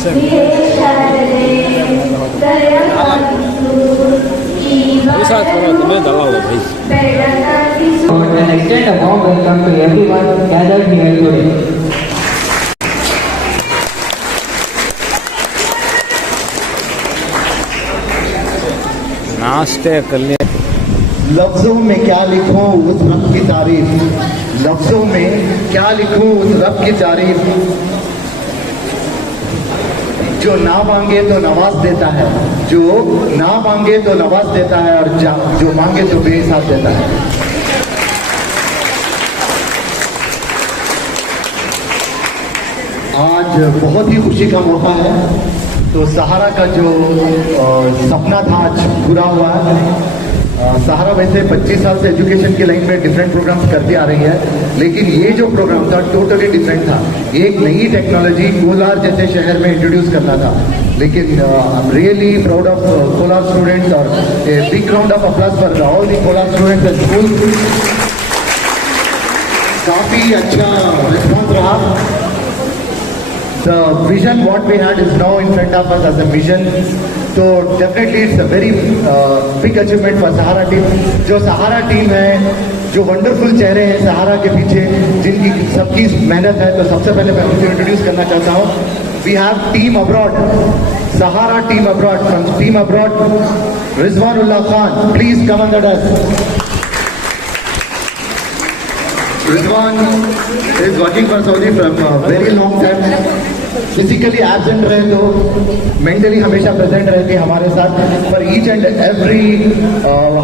extend a warm welcome to everyone gathered here today. नाश्ते कर लिए। लफ्जों में क्या लिखूं उस रब की तारीफ, लफ्जों में क्या लिखूं उस रब की तारीफ, जो ना मांगे तो नवाज देता है, जो ना मांगे तो नवाज देता है, और जो मांगे तो बेहिसाब देता है। आज बहुत ही खुशी का मौका है। तो सहारा का जो सपना था आज पूरा हुआ है। सहारा वैसे 25 साल से एजुकेशन की लाइन में डिफरेंट प्रोग्राम्स करती आ रही है, लेकिन ये जो प्रोग्राम था टोटली डिफरेंट था। एक नई टेक्नोलॉजी कोलार जैसे शहर में इंट्रोड्यूस करना था। लेकिन I am really proud of Kolar students, और a big round of applause for all the Kolar students and school. काफी अच्छा रिस्पॉन्स रहा। The vision what we had is now in front of us as a vision. So definitely it's a very big achievement for Sahara team. जो सहारा team है, जो wonderful चेहरे हैं सहारा के पीछे, जिनकी सबकी मेहनत है, तो सबसे पहले मैं उनको इंट्रोड्यूस करना चाहता हूँ। We have team abroad, Sahara team abroad, from team abroad, Rizwanullah Khan, please come on the desk. Rizwan is working for Saudi from a very long time. Physically absent रहे तो मेंटली हमेशा present रहते हैं हमारे साथ, पर each and every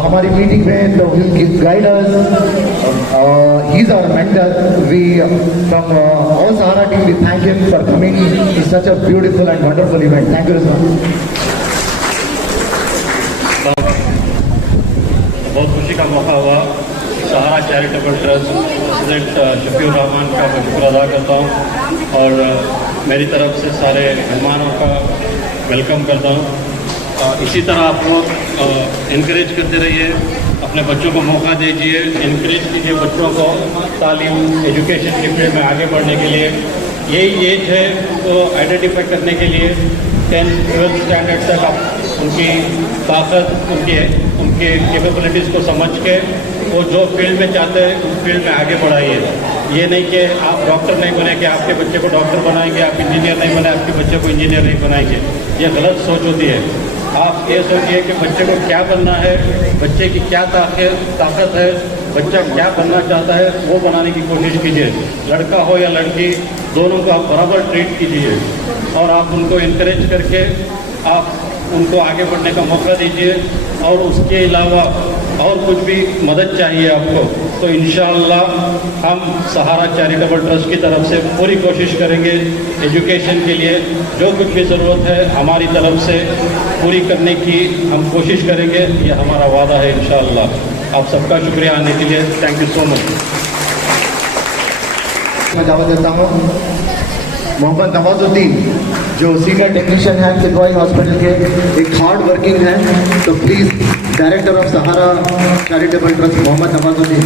हमारी meeting में तो guide us, he is our mentor. We from all Sahara team we thank him for coming to such a beautiful and wonderful event. Thank you Rizwan. बहुत खुशी का मौका हुआ। Sahara charitable trust president Shafiur Rahman का मैं शुक्र अदा करता हूँ, और मेरी तरफ से सारे मेहमानों का वेलकम करता हूँ। इसी तरह आप लोग इनकरेज करते रहिए, अपने बच्चों को मौका दीजिए, इनकरेज कीजिए बच्चों को तालीम एजुकेशन के फील्ड में आगे बढ़ने के लिए। यही एज है तो आइडेंटिफाई करने के लिए 10th-12th स्टैंडर्ड तक आप उनकी ताकत, उनके कैपेबिलिटीज़ को समझ के वो जो फील्ड में चाहते हैं उस फील्ड में आगे बढ़ाइए। ये नहीं कि आप डॉक्टर नहीं बने कि आपके बच्चे को डॉक्टर बनाएंगे, आप इंजीनियर नहीं बने आपके बच्चे को इंजीनियर नहीं बनाएंगे। ये गलत सोच होती है। आप ये सोचिए कि बच्चे को क्या बनना है, बच्चे की क्या ताकत है, बच्चा क्या बनना चाहता है, वो बनाने की कोशिश कीजिए। लड़का हो या लड़की, दोनों को आप बराबर ट्रीट कीजिए, और आप उनको इनकरेज करके आप उनको आगे बढ़ने का मौका दीजिए। और उसके अलावा और कुछ भी मदद चाहिए आपको तो इंशाअल्लाह हम सहारा चैरिटेबल ट्रस्ट की तरफ से पूरी कोशिश करेंगे एजुकेशन के लिए। जो कुछ भी ज़रूरत है हमारी तरफ से पूरी करने की हम कोशिश करेंगे, ये हमारा वादा है इंशाअल्लाह। आप सबका शुक्रिया आने के लिए। Thank you so much. मैं दावत देता हूँ मोहम्मद नवाजुद्दीन, जो सीनियर टेक्नीशियन हैं किदवाई हॉस्पिटल के, एक हार्ड वर्किंग है, तो please director of Sahara charitable trust Mohammed Nawazuddin.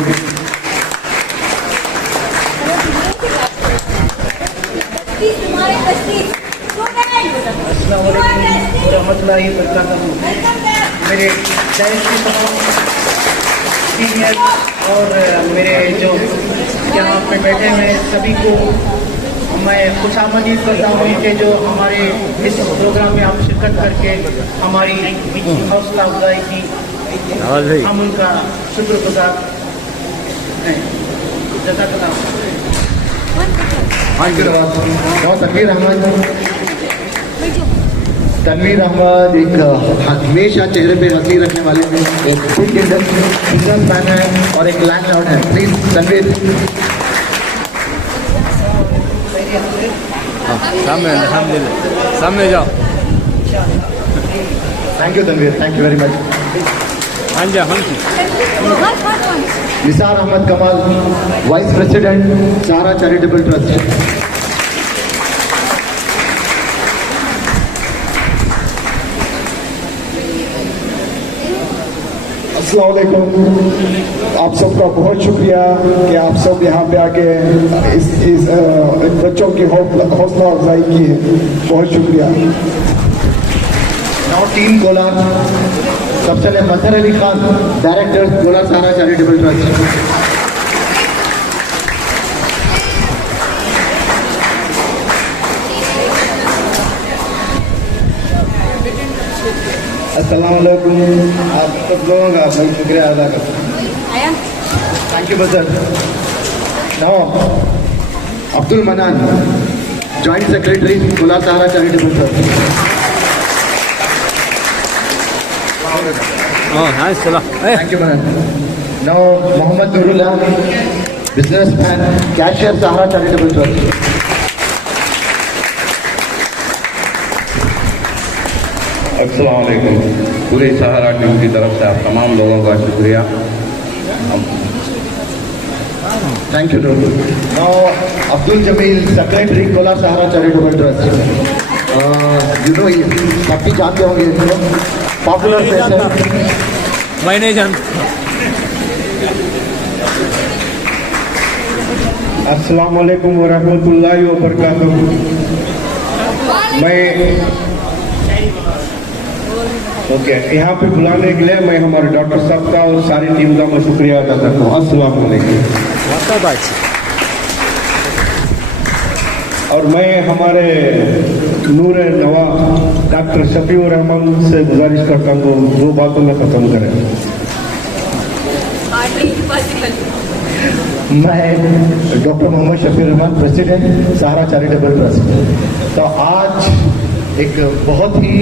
मेरे सीनियर और मेरे जो यहाँ पे बैठे हैं सभी को मैं खुशामदीद करता हूँ कि जो हमारे इस प्रोग्राम में आप शिरकत करके हमारी हौसला अफजाई की, हम उनका शुक्रगुजार हैं। जज़ाकल्लाह। तनवीर अहमद एक हमेशा चेहरे पे हंसी रखने वाले एक बिग बिजनेसमैन है और एक लैंडलॉर्ड है। प्लीज तनवीर। सामने जाओ। Thank you Tanveer, thank you very much. Nisar Ahmed Kamal, vice president Sahara charitable trust. अस्सलाम वालेकुम। आप सबका बहुत शुक्रिया कि आप सब यहाँ पे आके इस बच्चों की हौसला अफजाई की है। बहुत शुक्रिया। नाउ टीम कोलार, सबसे पहले मजहर Ali Khan, director Kolar Sahara charitable trust. अस्सलाम वालेकुम। आप सब लोगों का बहुत शुक्रिया अदा करता हूँ। थैंक यू बजर। Now Abdul Manan, joint secretary Kolar Sahara charitable trust. Thank you man. Now Mohammad Nurullah, businessman, cashier Sahara charitable trust. अस्सलाम वालेकुम। पूरे सहारा टीम की तरफ से आप तमाम लोगों का शुक्रिया। Thank you Noorul. Now Abdul Jameel, secretary Kolar Sahara charitable trust. You know काफी जानते होंगे इनको, पॉपुलर फेस। मैं नहीं जानता। अस्सलाम वालेकुम व रहमतुल्लाहि व बरकातहू। मैं ओके यहाँ पे बुलाने के लिए मैं हमारे डॉक्टर साहब का और सारी टीम का मैं शुक्रिया अदा करता हूँ। अस्सलाम वालेकुम। और मैं हमारे नूर नवा डॉक्टर शफीउर रहमान से गुजारिश करता हूँ दो बातों में खत्म करें। मैं doctor Mohammad Shafiur Rahman, president Sahara charitable trust. तो आज एक बहुत ही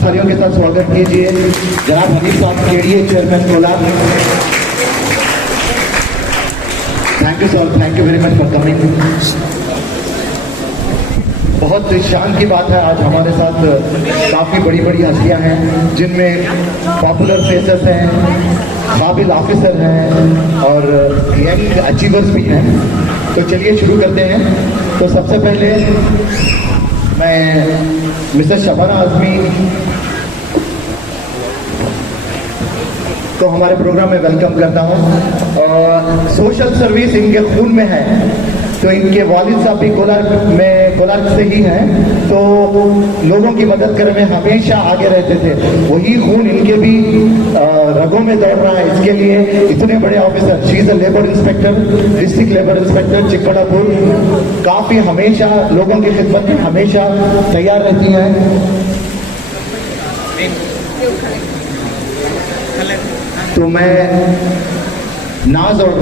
तालियों के साथ स्वागत कीजिए जनाब हनीफ साहब, KDA chairman Kolar. Thank you sir, thank you very much for coming. बहुत शान की बात है, आज हमारे साथ काफ़ी बड़ी बड़ी हस्तियां हैं जिनमें पॉपुलर फेसेस हैं, काबिल ऑफिसर हैं और यंग अचीवर्स भी हैं। तो चलिए शुरू करते हैं। तो सबसे पहले मैं मिसेस शबाना आजमी को हमारे प्रोग्राम में वेलकम करता हूँ। और सोशल सर्विस इनके खून में है, तो इनके वालिद साहब भी कोलार से ही हैं, तो लोगों की मदद करने में हमेशा आगे रहते थे। वही खून इनके भी रगों में दौड़ रहा है। इसके लिए इतने बड़े officer, she is a labour inspector, district labour inspector Chikkaballapur, काफी हमेशा लोगों की खिदमत में हमेशा तैयार रहती हैं। तो मैं नाज और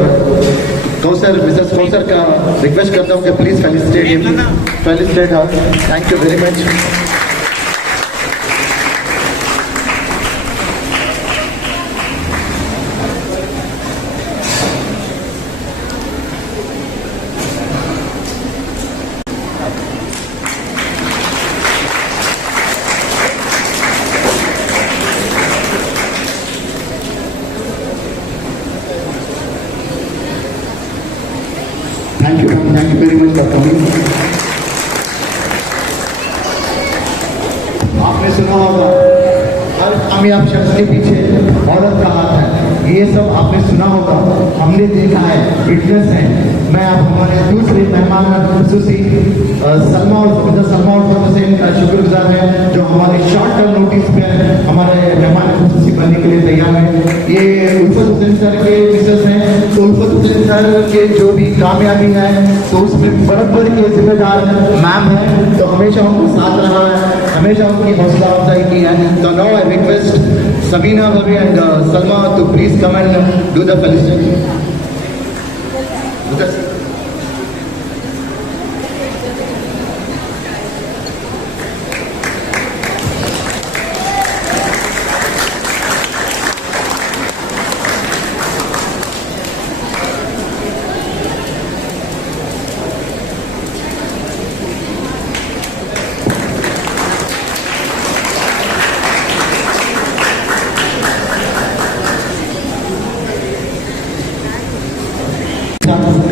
कौसर, मिसेस कौसर का रिक्वेस्ट करता हूँ कि please felicitate her. Thank you very much. Thank you very much for coming. आपने सुना होगा हर कामयाब शख्स के पीछे औरत का हाथ है, ये सब आपने सुना होगा, हमने देखा है, विटनेस है। मैं आप हमारे दूसरे मेहमान खसूसी सलमा और हुसैन का शुक्रगुजार है, जो हमारे शॉर्ट टर्म नोटिस पे हमारे मेहमान खसूसी बनने के लिए तैयार है। ये उल्फत हुसैन सर के मिसेस हैं, तो उल्फत हुसैन सर के जो भी कामयाबी है तो उसमें बराबर के जिम्मेदार मैम है, तो हमेशा उनको साथ रहा है, हमेशा उनकी हौसला अफजाई की है। तो नाउ आई रिक्वेस्ट सबीना भाभी and Salma to please come and do the felicitation.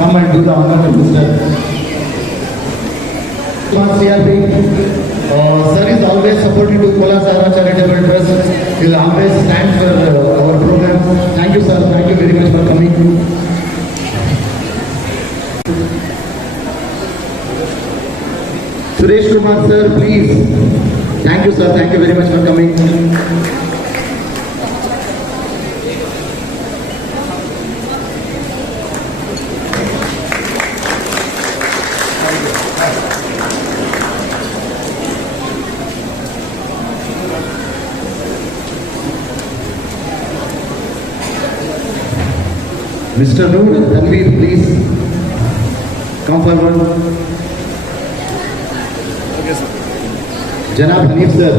Come and do the honor to Mr. CRP. Sir is always supportive to Kola Sahara Charitable Trust will always stand for our program. Thank you, sir. Thank you very much for coming. Suresh Kumar, sir, please. Thank you, sir. Thank you very much for coming. Mr. Noor Ranveer, please come forward. Janab Hanif sir,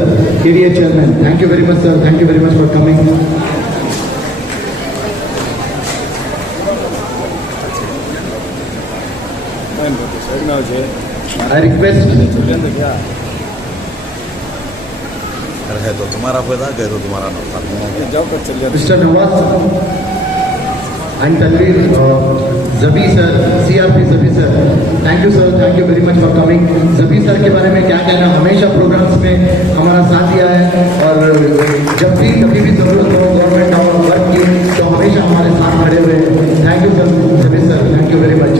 KDA chairman, thank you very much, sir. Thank you very much for coming. I request है तो तुम्हारा फायदा गए तो तुम्हारा नुकसान। Mr. Nawaz and Tanveer, Zabi sir, CRP Zabi sir, thank you sir, thank you very much for coming. Zabi sir के बारे में क्या कहना, हमेशा प्रोग्राम्स में हमारा साथ दिया है और जब भी कभी भी जरूरत हो गवर्नमेंट और वर्क की तो हमेशा हमारे साथ खड़े हुए हैं। Thank you sir, Zabi sir, thank you very much.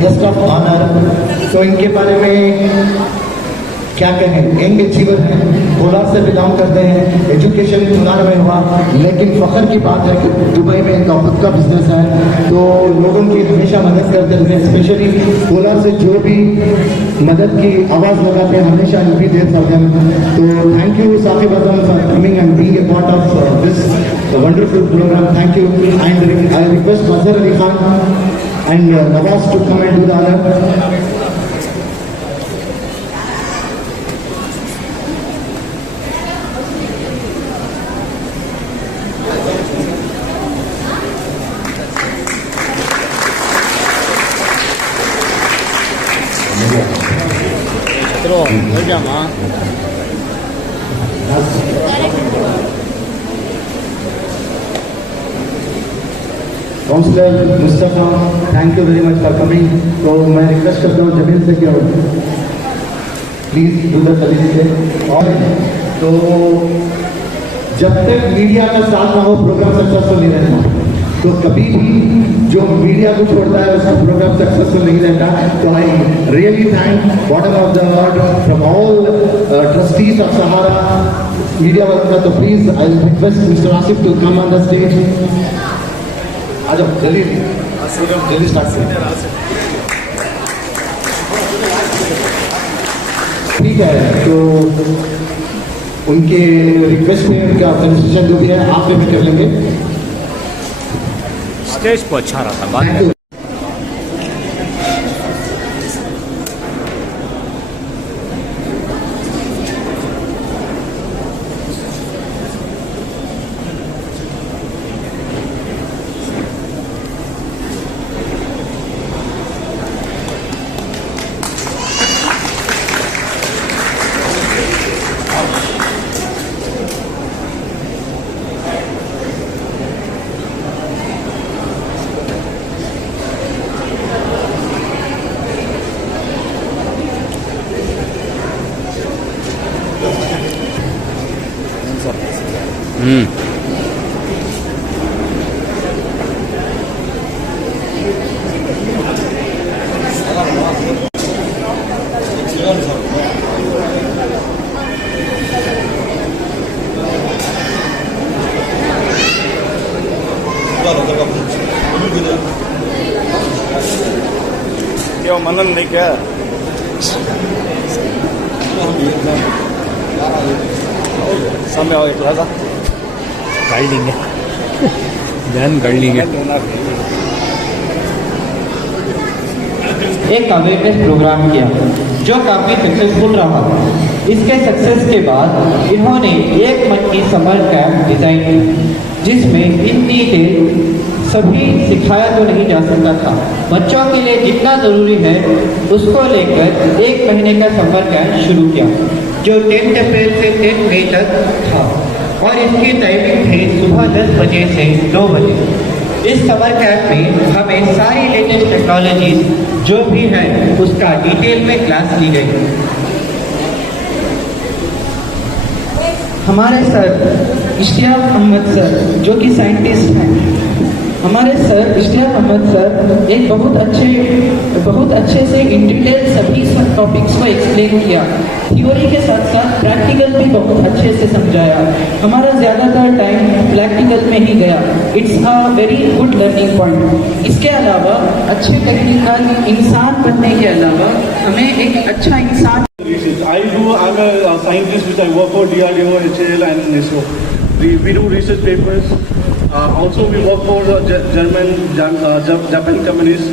Guest of honour, तो इनके बारे में क्या कहें, यंग अचीवर हैं, कोलार से बिलोंग करते हैं, एजुकेशन कोलार में हुआ, लेकिन फख्र की बात है कि दुबई में इनका खुद का बिजनेस है, तो लोगों की हमेशा मदद करते हैं, स्पेशली कोलार से जो भी मदद की आवाज़ लगाते हैं हमेशा भी देर फॉर देम। तो thank you Saqib Azam for coming and being a part of this wonderful programme. Thank you and I request Mazhar Ali Khan and Nawaz to come and do the honor. Councillor Mustafa, thank you very much for coming. तो मैं request करता हूँ जमील से कि please उधर चली दीजिए। और तो जब तक मीडिया का साथ ना हो प्रोग्राम सक्सेसफुल नहीं रहता, तो कभी भी जो मीडिया को छोड़ता है उसका प्रोग्राम सक्सेसफुल नहीं रहता। तो I really thank bottom of the heart from all trustees of Sahara media work का। तो please I request mister Asif to come on the stage. आ जाओ जल्दी जल्दी स्टार्ट करें। ठीक है, तो उनके रिक्वेस्ट में उनका कंसिडरेशन जो भी है आप भी कर लेंगे। स्टेज पर अच्छा रहा था बात। क्या मनन नहीं क्या सामने आओ एक लाजा कर लेंगे ध्यान कर लेंगे। एक अवेयरनेस प्रोग्राम किया जो काफ़ी सक्सेसफुल रहा। इसके सक्सेस के बाद इन्होंने एक मन की समर कैंप डिज़ाइन की, जिसमें इन डिटेल सभी सिखाया तो नहीं जा सकता था। बच्चों के लिए जितना ज़रूरी है उसको लेकर एक महीने का समर कैंप शुरू किया, जो 10 अप्रैल से 10 मई तक था और इसकी टाइमिंग थी सुबह 10 बजे से 2 बजे। इस समर कैंप में हमें सारी लेटेस्ट टेक्नोलॉजीज जो भी हैं उसका डिटेल में क्लास ली गई। हमारे सर इश्तियाक अहमद सर जो कि साइंटिस्ट हैं, हमारे सर इश्तियाक अहमद सर एक बहुत अच्छे से इन डिटेल सभी टॉपिक्स को एक्सप्लेन किया। थ्योरी के साथ साथ प्रैक्टिकल भी बहुत अच्छे से समझाया। हमारा ज़्यादातर टाइम प्रैक्टिकल में ही गया। It's a very good learning point. इसके अलावा अच्छे टेक्निकल इंसान बनने के अलावा हमें एक अच्छा इंसान I'm a scientist which I work for DRDO, HAL and ISRO. We do research papers. Also we work for Japan companies.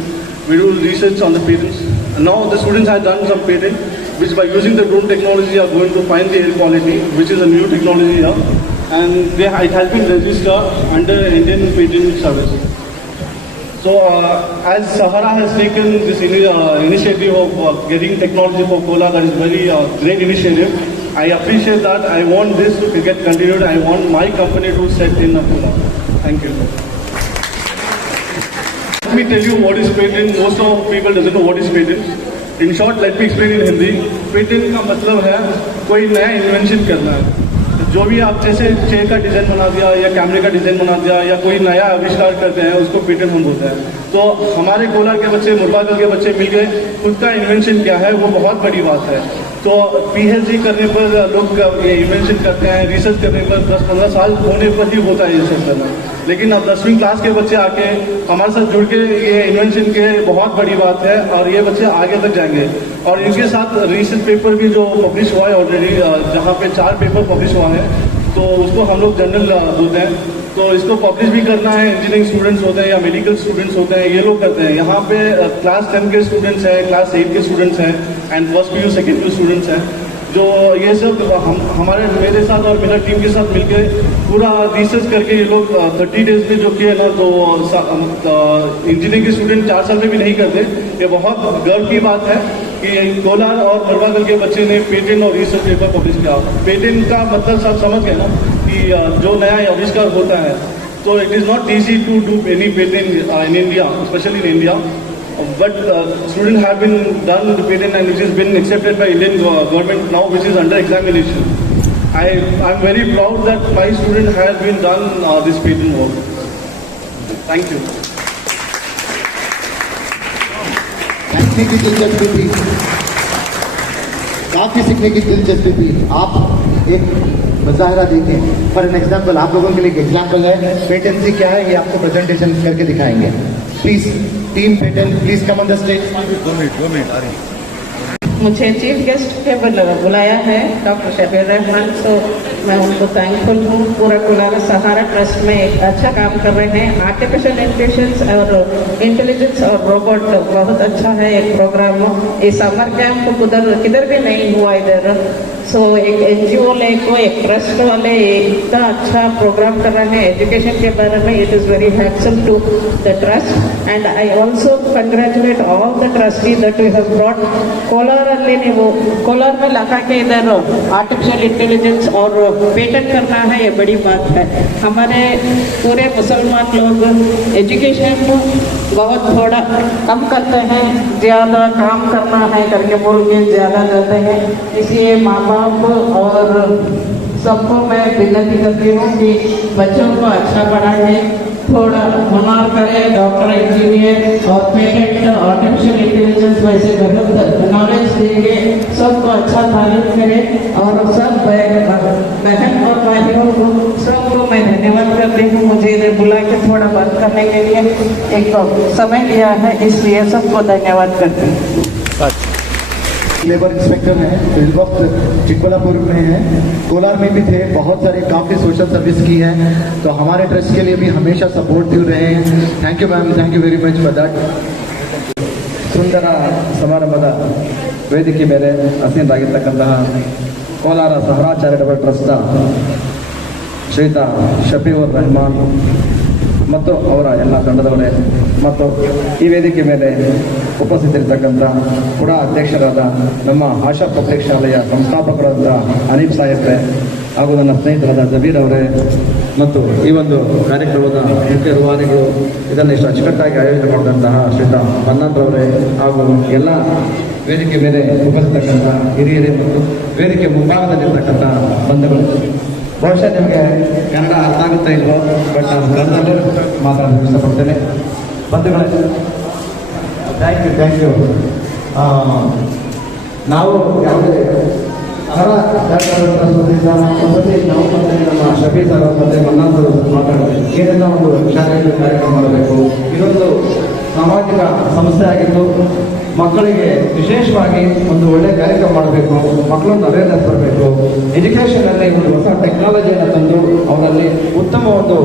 We do research on the patents. Now the students have done some patent which by using the drone technology are going to find the air quality, which is a new technology here. And it has been registered under Indian Patent Service. So as Sahara has taken this initiative of getting technology for Kolar, that is very great initiative. I appreciate that. I want this to get continued. I want my company to set in Kolar. Thank you. Let me tell you what is patent. Most of people doesn't know what is patent. In short, let me explain in Hindi. Patent का मतलब है कोई नया invention करना है। जो भी आप जैसे चेयर का डिज़ाइन बना दिया या कैमरे का डिज़ाइन बना दिया या कोई नया आविष्कार करते हैं उसको पेटेंट हम बोलते हैं। तो हमारे कोलार के बच्चे, मुरबागल के बच्चे मिल गए, खुद का इन्वेंशन क्या है वो बहुत बड़ी बात है। तो पीएचडी करने पर लोग ये इन्वेंशन करते हैं, रिसर्च करने पर 10-15 साल होने पर ही होता है रिसर्च करना। लेकिन अब 10वीं क्लास के बच्चे आके हमारे साथ जुड़ के ये इन्वेंशन के बहुत बड़ी बात है और ये बच्चे आगे तक जाएंगे। और इनके साथ रिसर्च पेपर भी जो पब्लिश हुआ है ऑलरेडी, जहाँ पे 4 पेपर पब्लिश हुआ है, तो उसको हम लोग जर्नल बोलते हैं। तो इसको पब्लिश भी करना है, इंजीनियरिंग स्टूडेंट्स होते हैं या मेडिकल स्टूडेंट्स होते हैं, ये लोग करते हैं। यहाँ पे क्लास 10 के स्टूडेंट्स हैं, क्लास 8 के स्टूडेंट्स हैं and first PU second PU students हैं, जो ये सब मेरे साथ और मेरा टीम के साथ मिलकर पूरा रिसर्च करके ये लोग 30 डेज में जो किए ना, तो इंजीनियरिंग के स्टूडेंट 4 साल में भी नहीं करते। ये बहुत गर्व की बात है कि कोलार और मुरबागल के बच्चे ने पेटेंट और रिसर्च पेपर पब्लिश किया। पेटेंट का मतलब सब समझ गए ना कि जो नया आविष्कार होता है, तो it is not easy to do any patent in India, specially in India. But students have been done the patent and it has been accepted by Indian government now, which is under examination. I'm very proud that my student has been done this patent work. Thank you. सीखने की दिलचस्पी थी, काफी सीखने की दिलचस्पी थी। आप एक मुजाहरा देखें। फॉर एन एग्जाम्पल, आप लोगों के लिए एक एग्जाम्पल है पेटेंसी क्या है, ये आपको प्रेजेंटेशन करके दिखाएंगे। Please team patent please come on the stage. 2 minute आ रही है। मुझे चीफ गेस्ट पे बुलाया है डॉक्टर शबीर रहमान, तो मैं उनको थैंकफुल हूँ। पूरा कोलार सहारा ट्रस्ट में एक अच्छा काम कर रहे हैं। आर्टिफिशियल इंटेलिजेंस और रोबोट बहुत अच्छा है एक प्रोग्राम। ये समर कैंप किधर भी नहीं हुआ इधर। सो एक NGO को एक ट्रस्ट वाले इतना अच्छा प्रोग्राम कर रहे हैं एजुकेशन के बारे में। It is very helpful to the trust and I also congratulate all the trustee that we have brought Kolar वो कोलार में लगा के इधर आर्टिफिशियल इंटेलिजेंस और पेटेंट करना है, ये बड़ी बात है। हमारे पूरे मुसलमान लोग एजुकेशन बहुत थोड़ा कम करते हैं, ज़्यादा काम करना है करके बोल के ज़्यादा जाते हैं। इसलिए माँ बाप और सबको मैं विनती करती हूँ कि बच्चों को अच्छा पढ़ाएं, थोड़ा हुनर करें, डॉक्टर इंजीनियर और पेटेंट आर्टिफिशियल इंटेलिजेंस वैसे गलत नॉलेज देंगे, सबको अच्छा तालीम करें। और सब बहन और भाइयों को सबको मैं धन्यवाद करती हूँ मुझे इधर बुला के थोड़ा बात करने के लिए एक समय दिया है, इसलिए सबको धन्यवाद करती हूँ। लेबर इंस्पेक्टर हैं, इस वक्त चिकबल्लापुर में हैं, कोलार में भी थे, बहुत सारे काफ़ी सोशल सर्विस की है, तो हमारे ट्रस्ट के लिए भी हमेशा सपोर्ट दे रहे हैं। Thank you ma'am, thank you very much for that. ಸುಂದರ ಸಮಾರಂಭದ ವೇದಿಕೆ ಮೇಲೆ ಅಸೀನರಾಗಿರ್ತಕ್ಕಂತಹ ಕೋಲಾರ ಸಹರಾ ಚಾರಿಟಬಲ್ ಟ್ರಸ್ಟ್ನ ಶ್ರೀಯುತ ಶಫೀರ್ ರೆಹಮಾನ್ ಮತ್ತು ಅವರ ಎಲ್ಲ ತಂಡದವರೇ ಮತ್ತು ಈ ವೇದಿಕೆ ಮೇಲೆ ಉಪಸ್ಥಿತರಿರ್ತಕ್ಕಂಥ ಕೂಡ ಅಧ್ಯಕ್ಷರಾದ ನಮ್ಮ ಆಶಾ ಪಬ್ಲಿಕ್ ಶಾಲೆಯ ಸಂಸ್ಥಾಪಕರಾದ ಹನೀಫ್ ಸಾಹೇಬ್ರೆ ಹಾಗೂ ನನ್ನ ಸ್ನೇಹಿತರಾದ ಜಬೀರ್ ಅವರೇ, ಮತ್ತು ಈ ಒಂದು ಕಾರ್ಯಕ್ರಮದ ಮುಖ್ಯ ರೂವಾರಿಗಳು ಇದನ್ನು ಇಷ್ಟು ಅಚ್ಚುಕಟ್ಟಾಗಿ ಆಯೋಜನೆ ಮಾಡಿದಂತಹ ಶ್ರೀತಾ ಮನ್ನಂತ್ರವರೇ ಹಾಗೂ ಎಲ್ಲ ವೇದಿಕೆ ಮೇಲೆ ಉಪಸ್ಥಿತಕ್ಕಂಥ ಹಿರಿಯರೇ ಮತ್ತು ವೇದಿಕೆ ಮುಂಭಾಗದಲ್ಲಿರ್ತಕ್ಕಂಥ ಬಂಧುಗಳು. ಬಹುಶಃ ನಿಮಗೆ ಕನ್ನಡ ಅರ್ಥ ಆಗುತ್ತಾ ಇಲ್ವೋ, ಬಟ್ ನಾನು ಕನ್ನಡದಲ್ಲೇ ಮಾತಾಡೋದಕ್ಕೆ ಇಷ್ಟಪಡ್ತೇನೆ. ಬಂಧುಗಳೇ, ಥ್ಯಾಂಕ್ ಯು. ನಾವು ಯಾವುದೇ ನಾವು ನಮ್ಮ ಶಫೀ ಸರ್ ಮತ್ತು ಮನ್ನಾಥ್ ಮಾತಾಡಿದ್ರೆ ಏನೆಲ್ಲ ಒಂದು ಶಾಲೆಯಲ್ಲಿ ಕಾರ್ಯಕ್ರಮ ಮಾಡಬೇಕು, ಇದೊಂದು ಸಾಮಾಜಿಕ ಸಂಸ್ಥೆ ಆಗಿದ್ದು ಮಕ್ಕಳಿಗೆ ವಿಶೇಷವಾಗಿ ಒಂದು ಒಳ್ಳೆಯ ಕಾರ್ಯಕ್ರಮ ಮಾಡಬೇಕು, ಮಕ್ಕಳೊಂದು ಅವೇರ್ನೆಸ್ ಬರಬೇಕು, ಎಜುಕೇಷನಲ್ಲಿ ಒಂದು ಹೊಸ ಟೆಕ್ನಾಲಜಿಯನ್ನು ತಂದು ಅವರಲ್ಲಿ ಉತ್ತಮ ಒಂದು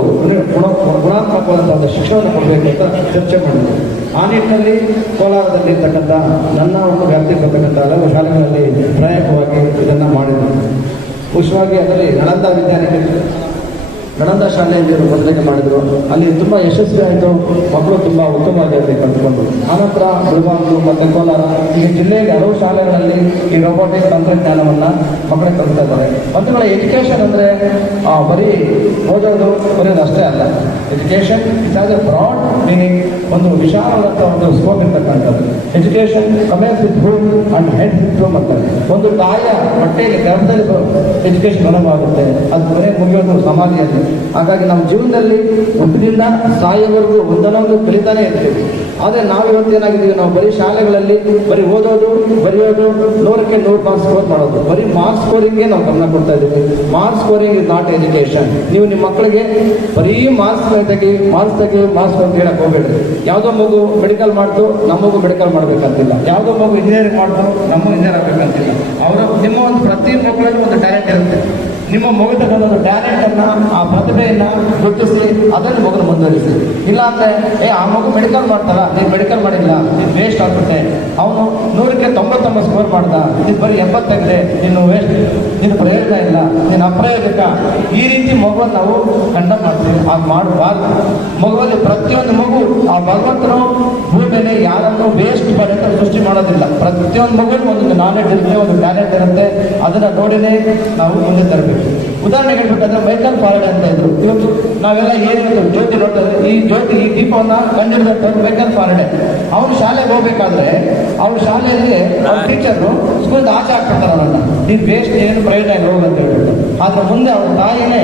ಗುಣಾತ್ಮಕವಾದಂಥ ಒಂದು ಶಿಕ್ಷಣವನ್ನು ಕೊಡಬೇಕು ಅಂತ ಚರ್ಚೆ ಮಾಡಿದ್ರು. ಆ ನಿಟ್ಟಿನಲ್ಲಿ ಕೋಲಾರದಲ್ಲಿರ್ತಕ್ಕಂಥ ನನ್ನ ಒಂದು ವ್ಯಾಪ್ತಿಗೆ ಬರ್ತಕ್ಕಂಥ ಹಲವು ಶಾಲೆಗಳಲ್ಲಿ ಪ್ರಾಯೋಗಿಕವಾಗಿ ಇದನ್ನು ಮಾಡಿದರು. ಮುಖ್ಯವಾಗಿ ಅದರಲ್ಲಿ ನಳಂದ ಶಾಲೆಯಲ್ಲಿ ಮೊದಲಿಗೆ ಮಾಡಿದರು. ಅಲ್ಲಿ ತುಂಬ ಯಶಸ್ವಿ ಆಯಿತು, ಮಕ್ಕಳು ತುಂಬ ಉತ್ತಮವಾಗಿ ಕಲ್ತ್ಕೊಂಡು. ಆನಂತರ ಮುಳಬಾಗಿಲು ಮತ್ತು ಕೋಲಾರ ಈಗ ಜಿಲ್ಲೆಯಲ್ಲಿ ಹಲವು ಶಾಲೆಗಳಲ್ಲಿ ಈ ರೋಬೋಟಿಕ್ ತಂತ್ರಜ್ಞಾನವನ್ನು ಮಕ್ಕಳಿಗೆ ಕಲಿತಾ ಇದ್ದಾರೆ. ಮಕ್ಕಳ ಎಜುಕೇಷನ್ ಅಂದರೆ ಬರೀ ಓದೋದು ಬರೆಯೋದು ಅಷ್ಟೇ ಅಲ್ಲ. Education it has a broad meaning, ಒಂದು ವಿಶಾಲವಾದಂಥ ಒಂದು ಸ್ಕೋಪ್ ಇರ್ತಕ್ಕಂಥದ್ದು. Education commence with home and head with home ಅಂತಾರೆ. ಒಂದು ತಾಯಿಯ ಹೊಟ್ಟೆಯಲ್ಲಿ ಗರ್ಭದಲ್ಲಿ ಎಜುಕೇಷನ್ ಪ್ರಾರಂಭವಾಗುತ್ತೆ, ಅದು ಕೊನೆ ಮುಗಿಯೋದು ಸಮಾಧಿಯಲ್ಲಿ. ಹಾಗಾಗಿ ನಮ್ಮ ಜೀವನದಲ್ಲಿ ಹುಟ್ಟಿನಿಂದ ಸಾಯೋವರೆಗೂ ಒಂದನ್ನೊಂದು ಕಲಿತಾನೇ ಇರ್ತೀವಿ. ಆದರೆ ನಾವು ಇವತ್ತು ಏನಾಗಿದ್ದೀವಿ, ನಾವು ಬರೀ ಶಾಲೆಗಳಲ್ಲಿ ಬರೀ ಓದೋದು ಬರೆಯೋದು 100ಕ್ಕೆ 100 ಮಾರ್ಕ್ಸ್ ಸ್ಕೋರ್ ಮಾಡೋದು, ಬರೀ ಮಾರ್ಕ್ಸ್ ಸ್ಕೋರಿಂಗ್ಗೆ ನಾವು ಗಮನ ಕೊಡ್ತಾ ಇದ್ದೀವಿ. Marks scoring is not education. ನೀವು ನಿಮ್ಮ ಮಕ್ಕಳಿಗೆ ಬರೀ ಮಾರ್ಕ್ಸ್ ತೆಗಿ ಮಾರ್ಕ್ಸ್ ಅಂತ ಹೇಳಕ್ಕೆ ಹೋಗಬೇಡ್ರಿ. ಯಾವುದೋ ಮಗು ಮೆಡಿಕಲ್ ಮಾಡ್ತು, ನಮ್ಮ ಮಗು ಮೆಡಿಕಲ್ ಮಾಡಬೇಕಂತಿಲ್ಲ. ಯಾವುದೋ ಮಗು ಇಂಜಿನಿಯರಿಂಗ್ ಮಾಡ್ತು, ನಮ್ಮ ಇಂಜಿನಿಯರ್ ಆಗಬೇಕಂತಿಲ್ಲ. ನಿಮ್ಮ ಒಂದು ಪ್ರತಿ ಮಕ್ಕಳಲ್ಲಿ ಒಂದು ಟ್ಯಾಲೆಂಟ್ ಇರುತ್ತೆ. ನಿಮ್ಮ ಮಗುತಕ್ಕಂಥ ಒಂದು ಟ್ಯಾಲೆಂಟನ್ನು, ಆ ಪ್ರತಿಭೆಯನ್ನು ಗುರುತಿಸಿ ಅದನ್ನು ಮಗನ ಮುಂದುವರಿಸಿ. ಇಲ್ಲಾಂದರೆ ಆ ಮಗು ಮೆಡಿಕಲ್ ಮಾಡ್ತಾರ, ನೀನು ಮೆಡಿಕಲ್ ಮಾಡಿಲ್ಲ, ನೀನು ವೇಸ್ಟ್ ಆಗ್ತದೆ. ಅವನು 100ಕ್ಕೆ 99 ಸ್ಕೋರ್ ಮಾಡ್ದ, ನೀನು ಬರೀ 80 ನೀನು ವೇಸ್ಟ್, ನೀನು ಪ್ರಯೋಜನ ಇಲ್ಲ, ನೀನು ಅಪ್ರಯೋಜಕ. ಈ ರೀತಿ ಮಗುವನ್ನು ನಾವು ಕಂಡಮ್ ಮಾಡ್ತೀವಿ. ಹಾಗೆ ಮಾಡಬಾರ್ದು. ಮಗುವಲ್ಲಿ ಪ್ರತಿಯೊಂದು ಮಗು, ಆ ಭಗವಂತನು ಭೂಮಿಯಲ್ಲಿ ಯಾರನ್ನು ವೇಸ್ಟ್ ಅಂತ ಸೃಷ್ಟಿ ಮಾಡೋದಿಲ್ಲ. ಪ್ರತಿಯೊಂದು ಮಗುವಿನ ಒಂದು ನಾಲೆಡ್ಜ್ ಇರುತ್ತೆ, ಒಂದು ಟ್ಯಾಲೆಂಟ್ ಇರುತ್ತೆ. ಅದನ್ನು ನೋಡಿನೇ ನಾವು ಮುಂದೆ ತರಬೇಕು. ಉದಾಹರಣೆಗೆ ಹೇಳ್ಬೇಕಂದ್ರೆ ಮೈಕಲ್ ಫಾರಡೆ ಅಂತ ಇದ್ರು. ಇವತ್ತು ನಾವೆಲ್ಲ ಏನಿತ್ತು ಜ್ಯೋತಿ ನೋಡ್ತಾರೆ, ಈ ದೀಪವನ್ನು ಕಂಡಿಡಿದಂಥವ್ರು ಮೈಕಲ್ ಫಾರಡೆ. ಅವನು ಶಾಲೆಗೆ ಹೋಗ್ಬೇಕಾದ್ರೆ ಅವ್ರ ಶಾಲೆಯಲ್ಲಿ ಅವ್ರ ಟೀಚರು ಸ್ಕೂಲ್ ಆಚೆ ಹಾಕ್ಬಿಡ್ತಾರೆ ಅವರನ್ನು, ನೀನು ವೇಸ್ಟ್, ಏನು ಪ್ರಯೋಜನ ಇಲ್ಲ ಹೋಗು ಅಂತ ಹೇಳ್ಬಿಟ್ಟು. ಆದ್ರೆ ಮುಂದೆ ಅವ್ರ ತಾಯಿನೇ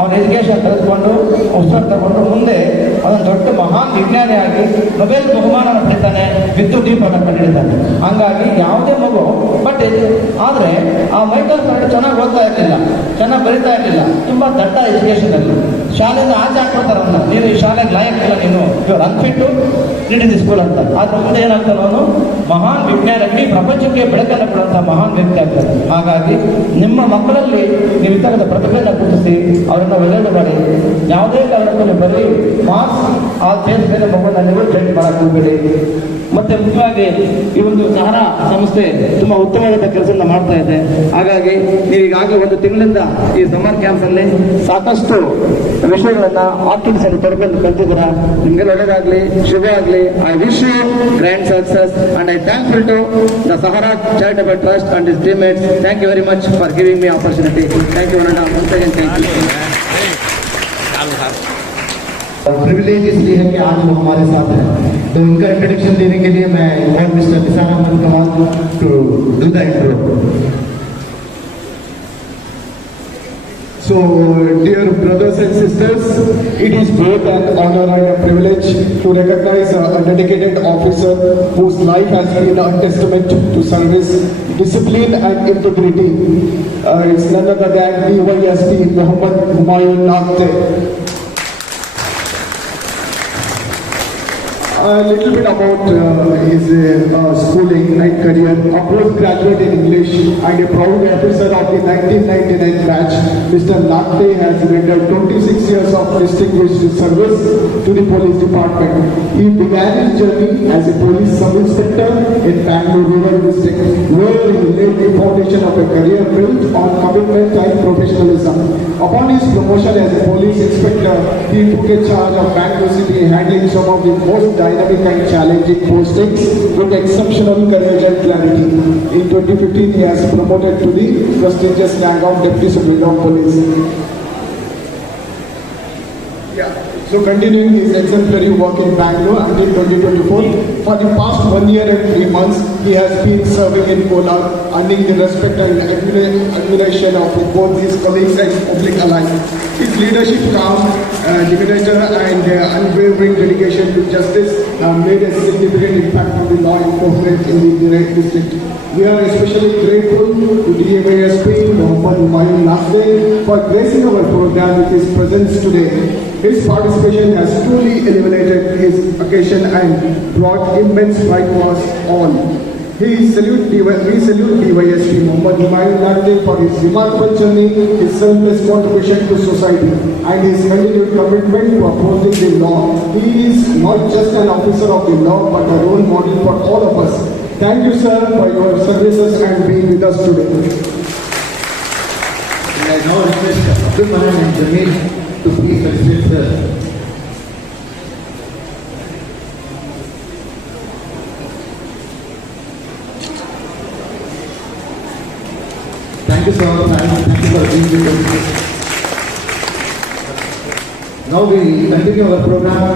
ಅವನ ಎಜುಕೇಶನ್ ಕಲಿಸ್ಕೊಂಡು ಉತ್ಸಾಹ ತಗೊಂಡು ಮುಂದೆ ಅವನು ದೊಡ್ಡ ಮಹಾನ್ ವಿಜ್ಞಾನಿಯಾಗಿ ನೊಬೆಲ್ ಬಹುಮಾನವನ್ನು ಪಡಿತಾನೆ, ವಿದ್ಯುತ್ ದೀಪವನ್ನು ಕಂಡುಹಿಡಿತಾನೆ. ಹಂಗಾಗಿ ಯಾವುದೇ ಮಗು ಬಟ್ ಆದರೆ ಆ ಮೈಕಲ್ ಫಾರಡೆ ಚೆನ್ನಾಗಿ ಓದ್ತಾ ಇರಲಿಲ್ಲ, ಚೆನ್ನಾಗಿ ಬರಿತಾ ಇರಲಿಲ್ಲ, ತುಂಬ ದಟ್ಟ ಎಜುಕೇಷನ್ ಅಲ್ಲಿ. ಶಾಲೆಯಿಂದ ಆಚೆ ಹಾಕ್ಬಿಡ್ತಾರೆ ಅವನ್ನ, ನೀನು ಈ ಶಾಲೆಗೆ ಲಾಯಕ್ಕಿಲ್ಲ, ನೀನು ಇವರು ಅನ್ಫಿಟ್ಟು ನೀಡಿದ ಸ್ಕೂಲ್ ಅಂತ. ಆದ್ರೆ ಮುಂದೆ ಏನಾಗ್ತಾನೆ, ಅವನು ಮಹಾನ್ ವಿಜ್ಞಾನಕ್ಕೆ ಪ್ರಪಂಚಕ್ಕೆ ಬೆಳಕನ್ನು ಕೊಡುವಂಥ ಮಹಾನ್ ವ್ಯಕ್ತಿ ಆಗ್ತಾನೆ. ಹಾಗಾಗಿ ನಿಮ್ಮ ಮಕ್ಕಳಲ್ಲಿ ನೀವು ಇತರದ ಪ್ರತಿಭೆಯನ್ನು ಗುರುತಿಸಿ ಅವರನ್ನು ಒಳ್ಳೆಯದು ಮಾಡಿ. ಯಾವುದೇ ಕಾರಣಕ್ಕೂ ಬರೀ ಮಾರ್ಕ್ಸ್ ಆ ಚೇಂಜ್ ಮೇಲೆ ಮಗುವನ್ನು ನೀವು ಚೇಂಜ್ ಮಾಡಕ್ಕೆ ಹೋಗಬೇಡಿ. ಮತ್ತೆ ಮುಖ್ಯವಾಗಿ ಈ ಒಂದು ಸಹರಾ ಸಂಸ್ಥೆ ತುಂಬಾ ಉತ್ತಮವಾದ ಕೆಲಸವನ್ನು ಮಾಡ್ತಾ ಇದೆ. ಹಾಗಾಗಿ ನೀವು ಈಗಾಗಲೇ ಒಂದು ತಿಂಗಳಿಂದ ಈ ಸಮ್ಮರ್ ಕ್ಯಾಂಪ್ಸ್ ಅಲ್ಲಿ ಸಾಕಷ್ಟು ವಿಷಯಗಳನ್ನ ಆಕ್ಟಿವಿಟೀಸ್ ಅಲ್ಲಿ ತೊಡಕೊಂಡು ಕಲ್ತಿದ್ದೀರಾ. ನಿಮ್ಗೆ ಒಳ್ಳೆಯದಾಗ್ಲಿ, ಶುಭ ಆಗಲಿ. I wish you grand success and I thankful to the Sahara charitable trust and his teammates. Thank you very much for giving me opportunity. Thank you Ananta. once again thank you. Privilege इसलिए है कि आज वो हमारे साथ हैं, तो उनका इंट्रोडक्शन देने के लिए मैं invite mister Nisar Ahmed Kamal to do the intro. So, dear brothers and sisters, it is both an honor and a privilege to recognize a dedicated officer whose life has been a testament to service, discipline and integrity. It's none other than DYSP Muhammad Humayun Nagte. A little bit about his schooling and career. A postgraduate in English and a proud officer of the 1999 batch, Mr. Nagte has rendered 26 years of distinguished service to the police department. He began his journey as a police sub-inspector in Bangalore rural district, where he laid the foundation of a career built on commitment and professionalism. Upon his promotion as a police inspector, he took a charge of Bangalore city, handling some of the most dynamic and challenging postings with exceptional courage and clarity. In 2015, he has promoted to the prestigious rank of Deputy Superintendent of Police. So continuing his exemplary work in Bangalore until 2024, for the past 1 year and 3 months, he has been serving in Kolar, earning the respect and admiration of both his colleagues and public alike. His leadership, calm, demeanor, and unwavering dedication to justice made a significant impact on the law enforcement in the Direct district. We are especially grateful to DMASP Mohammad Humayun Naqvi for gracing our program with his presence today. His participation has truly illuminated his occasion and brought immense pride to us all. We salute DYSP Mohammad Humayun Naqvi for his remarkable journey, his selfless contribution to society, and his continued commitment to upholding the law. He is not just an officer of the law, but a role model for all of us. Thank you, sir, for your services and being with us today. I now request Abdul Manan and Jamil to please present, sir. Thank you, sir. Thank you for being with us. Now we continue our program